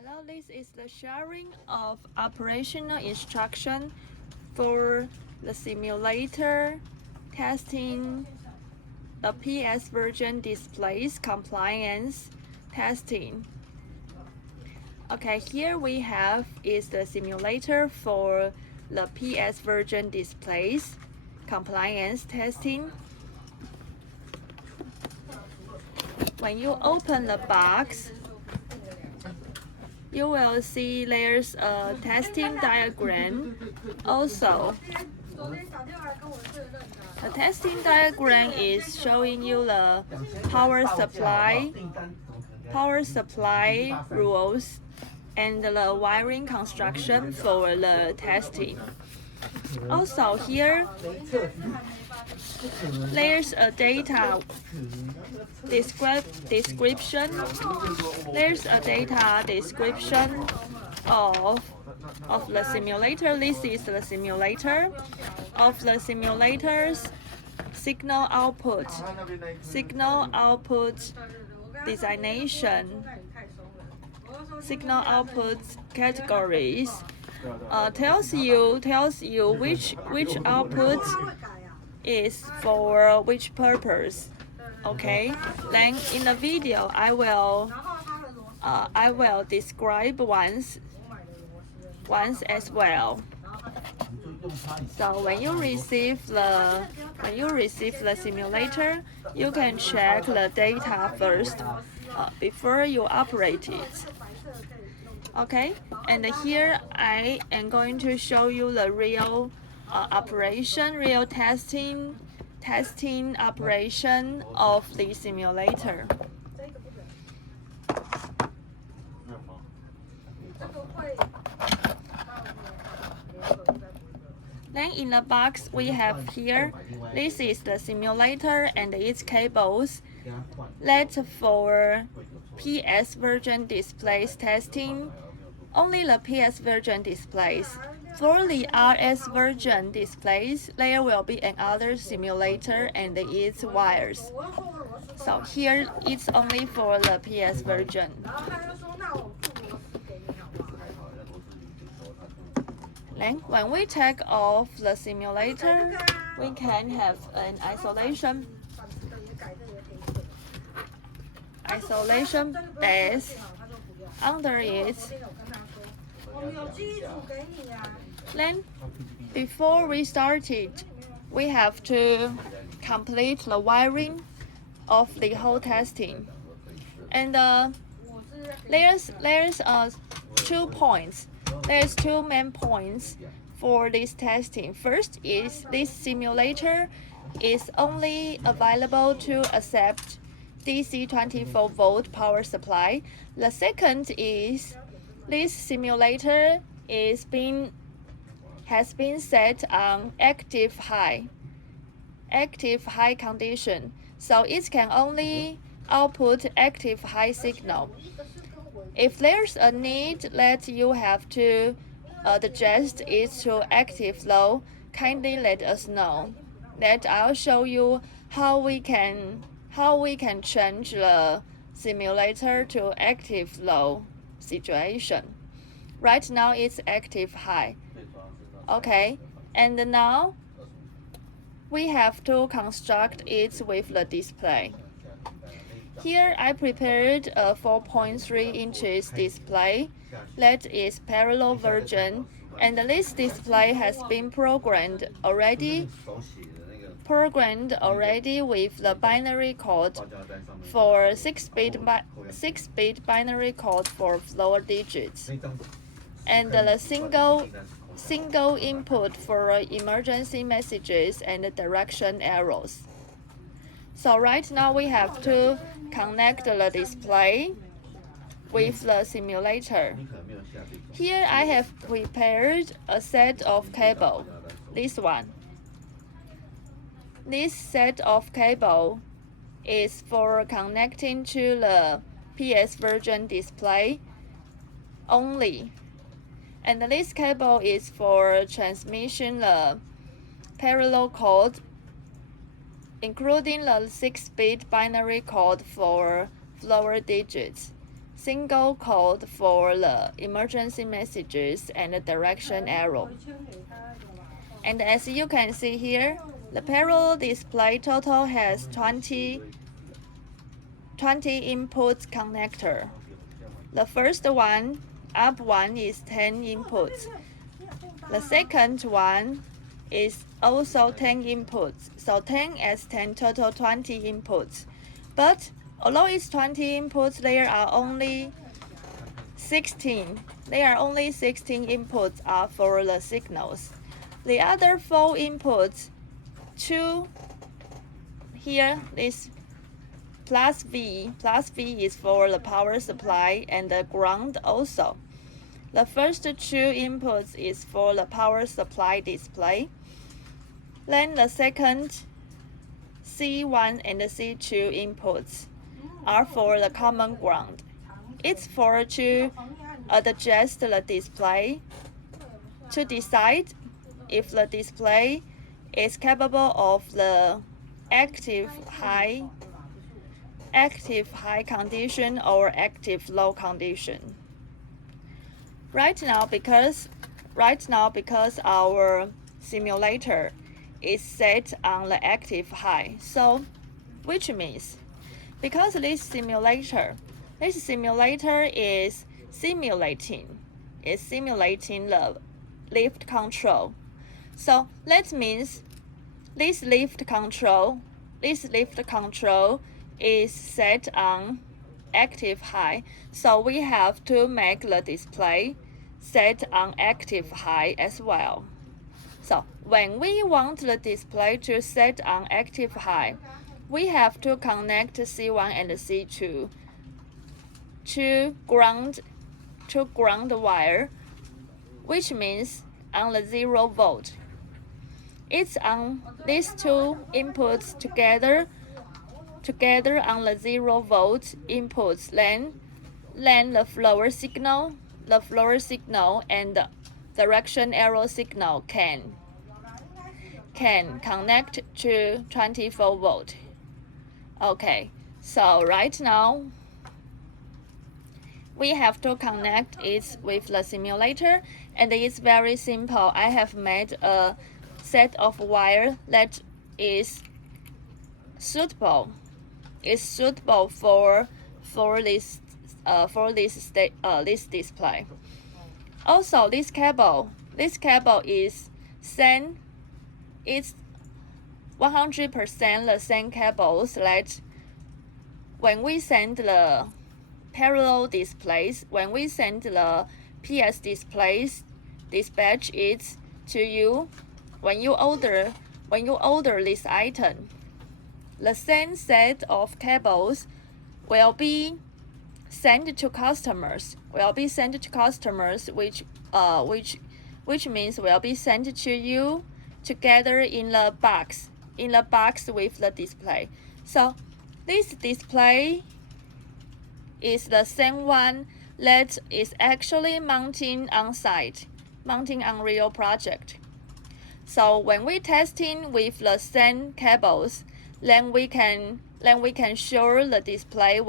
Hello, this is the sharing of operational instruction for the simulator testing the PS version displays compliance testing. Okay, here we have is the simulator for the PS version displays compliance testing. When you open the box, you will see there's a testing diagram. Also, the testing diagram is showing you the power supply rules and the wiring construction for the testing. Also here, there's a data description. There's a data description of the simulator. This is the simulator of the simulator's signal output designation, signal output categories. Tells you which output is for which purpose. Okay, then in the video I will describe once as well. So when you receive the simulator, you can check the data first before you operate it. Okay, and here I am going to show you the real real testing operation of the simulator. Then in the box we have here, this is the simulator and its cables. That's for PS version displays testing. Only the PS version displays. For the RS version displays, there will be another simulator and its wires. So here it's only for the PS version. Then when we take off the simulator, we can have an isolation base under it. Then before we start it, we have to complete the wiring of the whole testing. And there's 2 points. There's 2 main points for this testing. First is this simulator is only available to accept DC 24-volt power supply. The second is this simulator has been set on active high condition, so it can only output active high signal. If there's a need that you have to adjust it to active low, kindly let us know. That I'll show you how we can change the simulator to active low situation. Right now it's active high. Okay, and now we have to construct it with the display. Here I prepared a 4.3 inches display that is parallel version, and this display has been programmed already with the binary code for 6-bit binary code for lower digits, and the single input for emergency messages and direction arrows. So right now we have to connect the display with the simulator. Here I have prepared a set of cable. This one. This set of cable is for connecting to the PS version display only. And this cable is for transmission the parallel code, including the 6-bit binary code for lower digits. single code for the emergency messages and the direction arrow. And as you can see here, the parallel display total has 20 inputs connector. The first one, up one, is 10 inputs. The second one is also 10 inputs, so 10 as 10, total 20 inputs. But although it's 20 inputs, there are only 16 inputs are for the signals. The other 4 inputs, 2 here, this plus V is for the power supply and the ground also. The first 2 inputs is for the power supply display. Then the second C1 and C2 inputs are for the common ground. It's for to adjust the display to decide if the display is capable of the active high condition or active low condition. Right now, because our simulator is set on the active high, so which means because this simulator is simulating the lift control. So that means this lift control is set on active high, so we have to make the display set on active high as well. So when we want the display to set on active high, we have to connect C1 and C2 to ground wire, which means on the 0 volt. It's on these 2 inputs together on the 0 volt inputs, then the floor signal and the direction arrow signal can connect to 24 volt. Okay, so right now we have to connect it with the simulator, and it's very simple. I have made a set of wire that is suitable for this display. Also, this cable is same. It's 100% the same cables that when we send the parallel displays, when we send the PS displays dispatch it to you, when you order this item, the same set of cables will be sent to customers. Which means will be sent to you together in the box with the display. So this display is the same one that is actually mounting on site, mounting on real project. So when we testing with the same cables, then we can show the display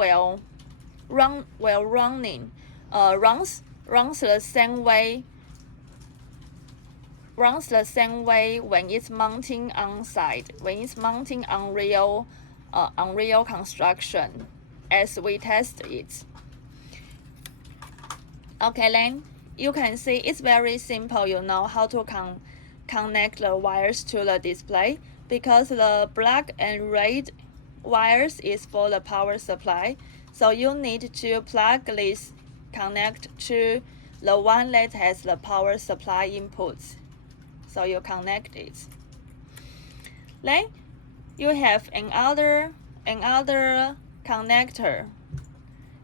runs the same way when it's mounting on site, when it's mounting on real construction as we test it. Okay, then you can see it's very simple. You know how to connect the wires to the display, because the black and red wires is for the power supply. So you need to plug this connect to the one that has the power supply inputs. So you connect it. Then you have another connector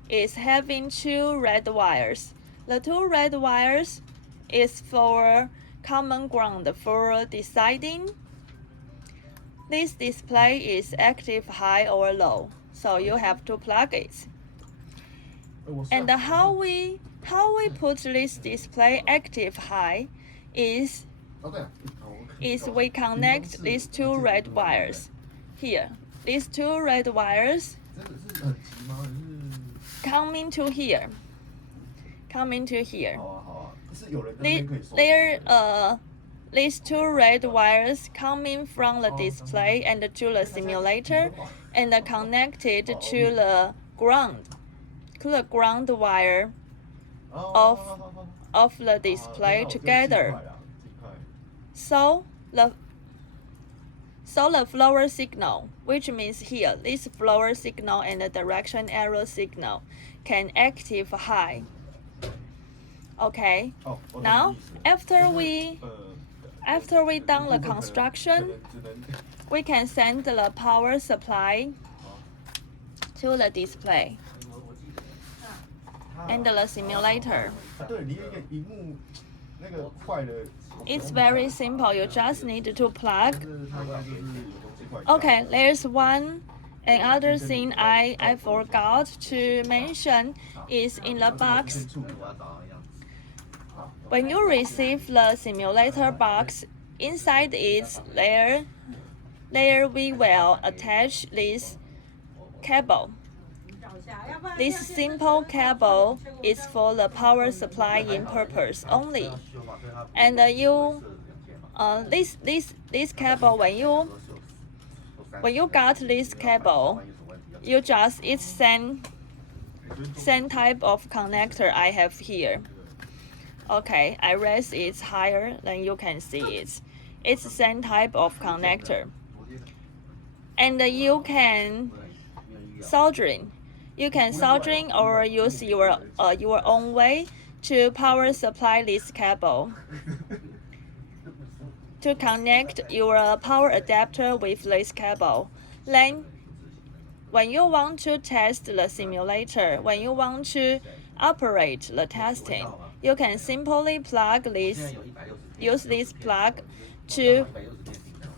is having 2 red wires. The 2 red wires is for common ground, for deciding this display is active high or low. So you have to plug it. And how we put this display active high is we connect these 2 red wires here. These 2 red wires coming to here. Coming to here. 好啊好啊，可是有人在那边可以收。 These two red wires coming from the display and to the simulator and connected to the ground wire of the display together. So the flower signal, which means here this flower signal and the direction arrow signal, can active high. Okay. Now after we done the construction, we can send the power supply to the display and the simulator. It's very simple. You just need to plug. Okay, there's another thing I forgot to mention is in the box. When you receive the simulator box, inside its layer we will attach this cable. This simple cable is for the power supplying purpose only. And this cable, when you got this cable, you just it's same type of connector I have here. Okay, I raise it higher, then you can see it. It's the same type of connector. And you can soldering. You can soldering or use your own way to power supply this cable. To connect your power adapter with this cable. Then, when you want to test the simulator, when you want to operate the testing, you can simply use this plug to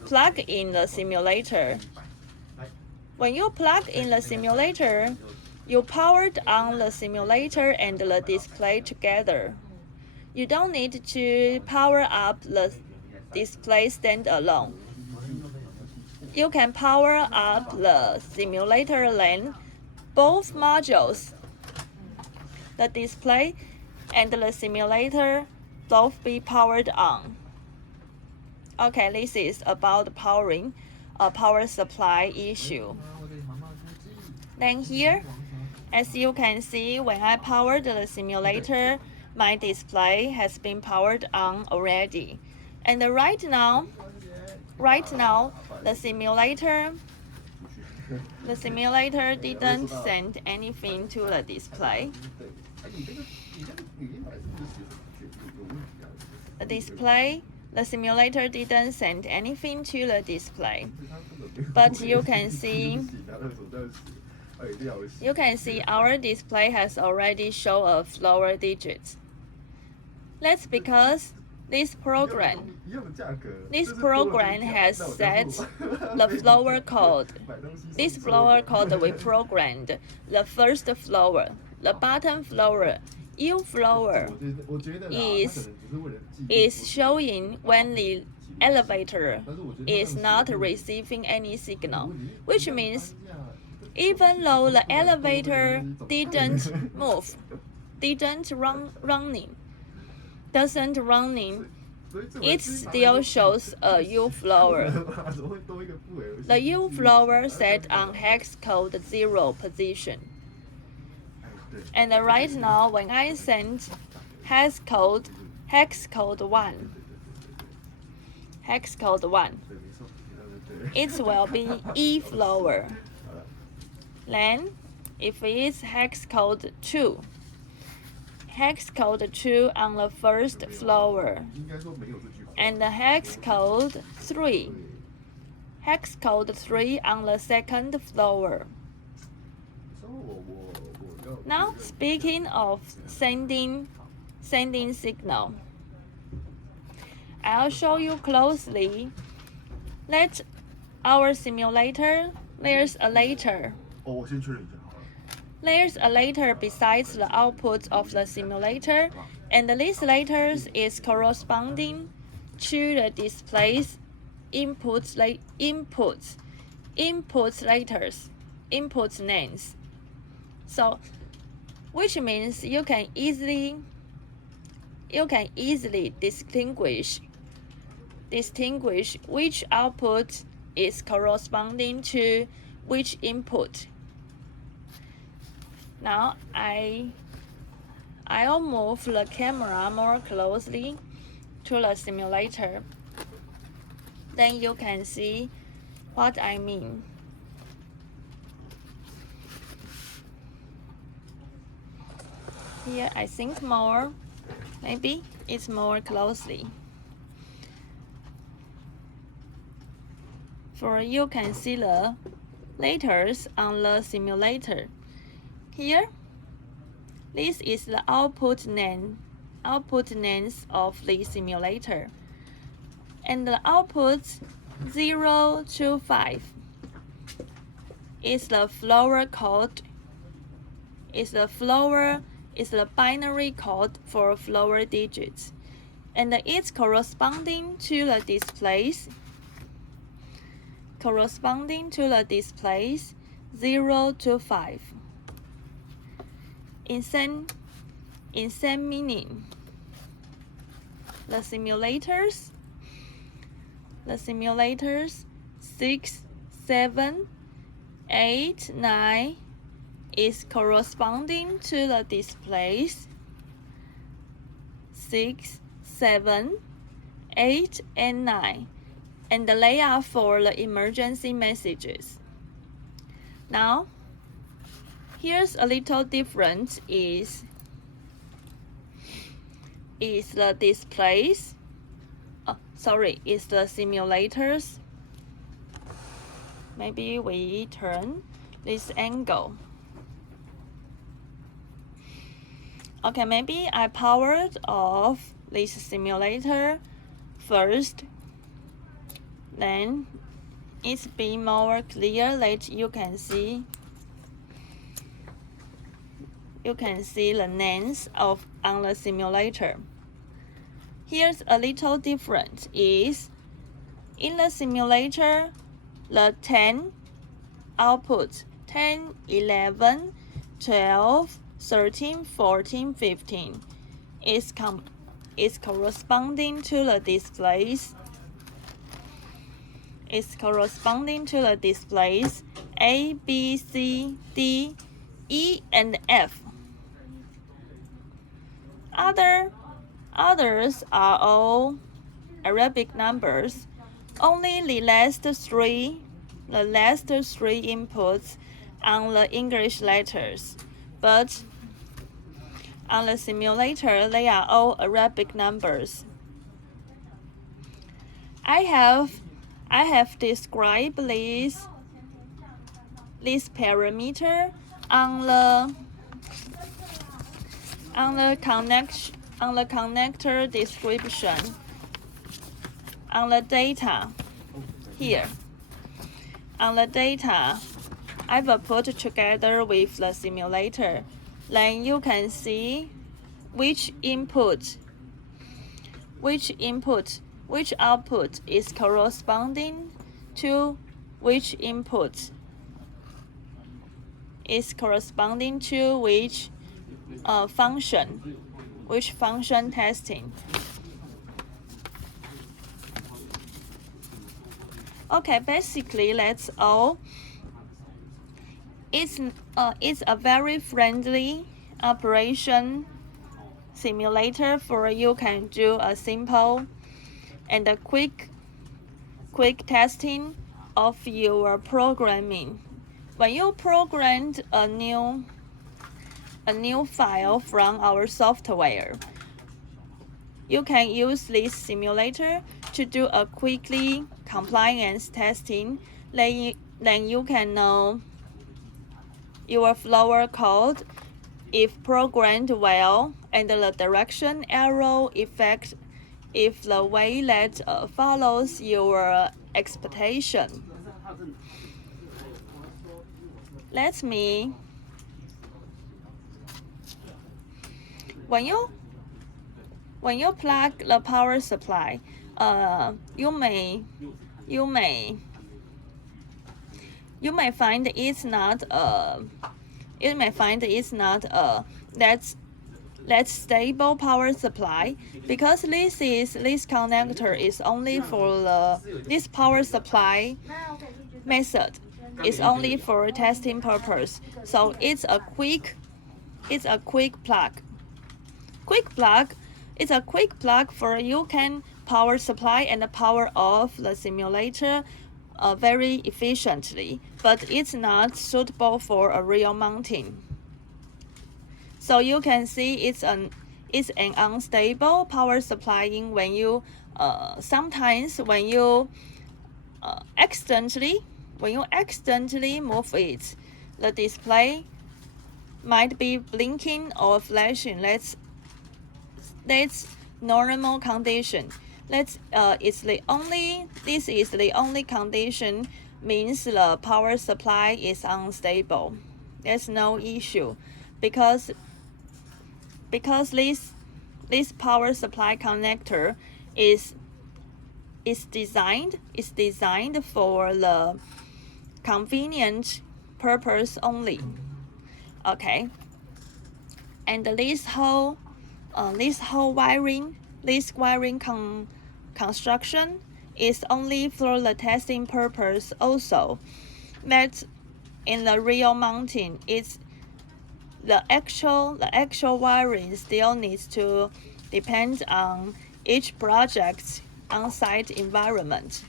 plug in the simulator. When you plug in the simulator, you powered on the simulator and the display together. You don't need to power up the display standalone. You can power up the simulator then both modules, the display and the simulator, both be powered on. Okay, this is about powering a power supply issue. Then here, as you can see, when I powered the simulator, my display has been powered on already. And right now, the simulator didn't send anything to the display. The simulator didn't send anything to the display. But you can see our display has already shown a flower digits. That's because this program has set the flower code. This flower code we programmed the first flower, the bottom flower, U flower is showing when the elevator is not receiving any signal, which means even though the elevator didn't move, doesn't running, it still shows a U flower. The U flower set on hex code 0 position. And right now, when I send hex code 1, it will be E flower. Then, if it's hex code 2 on the first flower, and hex code 3 on the second flower. Now, speaking of sending signal, I'll show you closely that our simulator, there's a later besides the output of the simulator, and this later is corresponding to the display's input names. So which means you can easily distinguish which output is corresponding to which input. Now I'll move the camera more closely to the simulator. Then you can see what I mean. Here I think maybe it's more closely. For you can see the letters on the simulator. Here, this is the output names of the simulator. And the outputs 0 to 5 is the floor code. Is the binary code for floor digits, and it's corresponding to the displays 0 to 5. In same meaning, the simulators 6, 7, 8, 9 is corresponding to the displays 6, 7, 8, and 9, and they are for the emergency messages. Now, here's a little difference is the displays. Is the simulators. Maybe we turn this angle. Okay, maybe I powered off this simulator first. Then it's be more clear that you can see the names on the simulator. Here's a little difference is in the simulator the 10 outputs 10, 11, 12, 13, 14, 15 is corresponding to the displays. Is corresponding to the displays A, B, C, D, E, and F. Others are all Arabic numbers. Only the last three inputs on the English letters, but on the simulator they are all Arabic numbers. I have described this parameter on the connector description on the data here. On the data I've put together with the simulator. Then you can see which output is corresponding to which input is corresponding to which function testing. Okay, basically that's all. It's a very friendly operation simulator for you can do a simple and a quick testing of your programming. When you programmed a new file from our software, you can use this simulator to do a quickly compliance testing. Then you can know your floor code if programmed well and the direction arrow effect if the way that follows your expectation. When you plug the power supply, you may find it's not That's stable power supply, because this connector is only for this power supply method is only for testing purpose. So it's a quick plug. Quick plug is a quick plug for you can power supply and power off the simulator very efficiently, but it's not suitable for a real mounting. So you can see it's an unstable power supplying when you sometimes when you accidentally move it, the display might be blinking or flashing. That's normal condition. This is the only condition means the power supply is unstable. There's no issue because this power supply connector is designed for the convenient purpose only. Okay, and this whole wiring construction is only for the testing purpose also. That in the real mounting, it's the actual wiring still needs to depend on each project's on-site environment.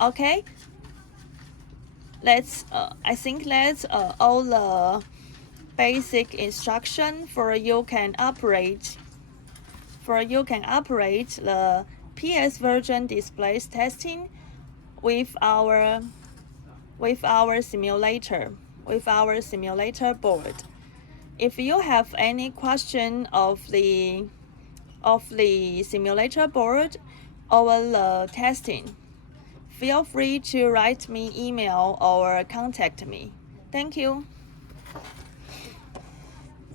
Okay, I think that's all the basic instruction for you can operate the PS version displays testing with our simulator board. If you have any question of the simulator board or the testing, feel free to write me email or contact me. Thank you.